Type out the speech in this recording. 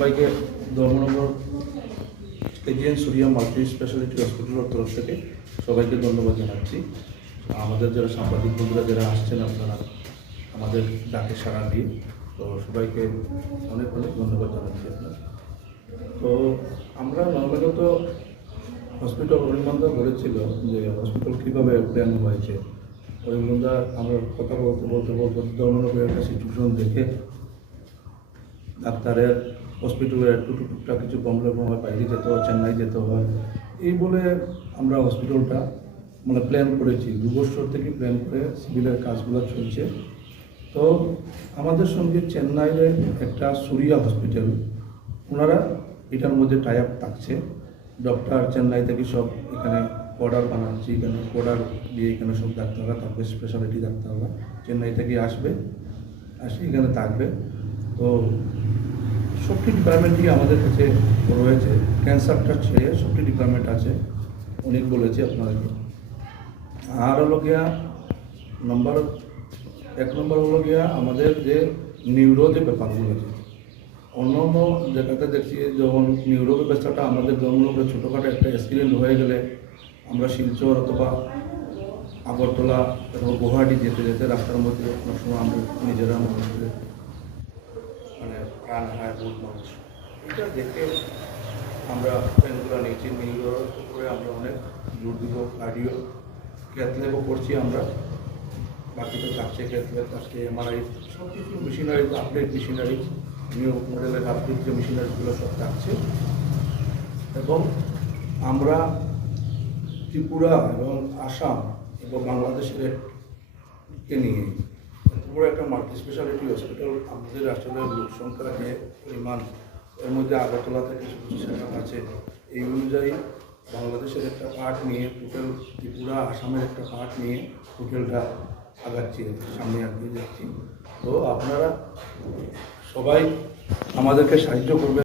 সবাইকে Dharmanagar AGN Suriya multi specialty হসপিটালের তরফ থেকে সবাইকে ধন্যবাদ জানাচ্ছি। আমাদের যারা সাংবাদিক বন্ধুরা যারা আসছেন, আপনারা আমাদের ডাকে সাড়া দিয়ে, তো সবাইকে অনেক অনেক ধন্যবাদ জানাচ্ছি আপনার। তো আমরা নর্মালি তো হসপিটাল অরিন্দা বলেছিল যে হসপিটাল কীভাবে প্ল্যান হয়েছে। অরিন্দা আমরা কথা বলতে বলতে বলতে ধর্মনগরের একটা সিচুয়েশন দেখে ডাক্তারের হসপিটালের টুকটাক কিছু প্রবলেম হয়, বাইরে যেতে হয়, চেন্নাই যেতে হয়, এই বলে আমরা হসপিটালটা মানে প্ল্যান করেছি। 2 বছর থেকে প্ল্যান করে সিভিলের কাজগুলো চলছে। তো আমাদের সঙ্গে চেন্নাইয়ের একটা সুরিয়া হসপিটাল, ওনারা এটার মধ্যে টাই আপ থাকছে। ডক্টর চেন্নাই থেকে সব এখানে অর্ডার বানাচ্ছি, এখানে অর্ডার দিয়ে এখানে সব ডাক্তাররা থাকবে, স্পেশালিটি ডাক্তাররা চেন্নাই থেকে আসবে, আসে এখানে থাকবে। তো সবটি ডিপার্টমেন্টই আমাদের কাছে রয়েছে, ক্যান্সারটা ছেড়ে সবটি ডিপার্টমেন্ট আছে, অনেক বলেছি আপনাদেরকে। আর হলো গিয়া এক নম্বর হলো গিয়া আমাদের যে নিউরো যে ব্যাপারগুলো আছে, অন্য অন্য জায়গাতে দেখছি যখন নিউরো ব্যবস্থাটা আমাদের ধর্মনগরে ছোটোখাটো একটা অ্যাক্সিডেন্ট হয়ে গেলে আমরা শিলচর অথবা আগরতলা অথবা গুয়াহাটি যেতে যেতে রাস্তার মধ্যে অনেক সময় আমরা নিজেরা মানুষকে মানে প্রাণ হারায় বহুত মানুষ। এটা দেখে আমরা প্ল্যানগুলো নিয়েছি, নিউরোর উপরে আমরা অনেক জোর দিব। কার্ডিও ক্যাথল্যাবও করছি আমরা, বাকিতে থাকছে ক্যাথল্যাব, আজকে এমআরআই, সব কিছু মেশিনারি, আপডেট মেশিনারি, নিউ মডেলের আপডেট যে মেশিনারিগুলো সব থাকছে। এবং আমরা ত্রিপুরা এবং আসাম এবং বাংলাদেশের কে নিয়ে পুরো একটা মাল্টি স্পেশালিটি হসপিটাল। আমাদের আসলে লোক সংখ্যা যে পরিমাণ, এর মধ্যে আগরতলা থেকে কিছু সেন্টার আছে, এই অনুযায়ী বাংলাদেশের একটা পার্ট নিয়ে টোটাল ত্রিপুরা আসামের একটা পার্ট নিয়ে টোটালটা আগাচ্ছি, সামনে এগিয়ে যাচ্ছি। তো আপনারা সবাই আমাদেরকে সাহায্য করবেন।